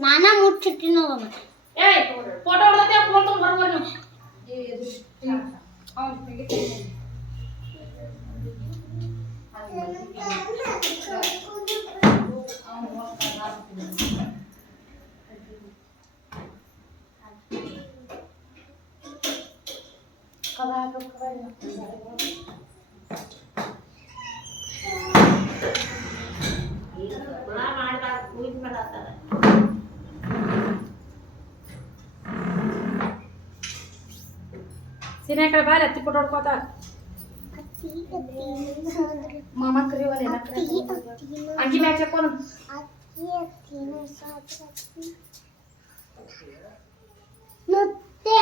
ನಾನಾ ಮುಚ್ಚಿಟ್ಟಿನೋ ಫೋಟೋ ಹೊಡೆದ ಫೋನ್ ತಗೊಂಡು ಬರ್ಬಾರ ಸಿನೆ ಕಡೆ ಬಾರಿ ಹತ್ತಿ ಫೋಟೋ ಹೊಡ್ಕೋತ ಮಾಮ ಕರಿವಲ್ಲ ಅಂಗಿ ಮ್ಯಾಚ್ ಹಾಕೋನು ಮತ್ತೆ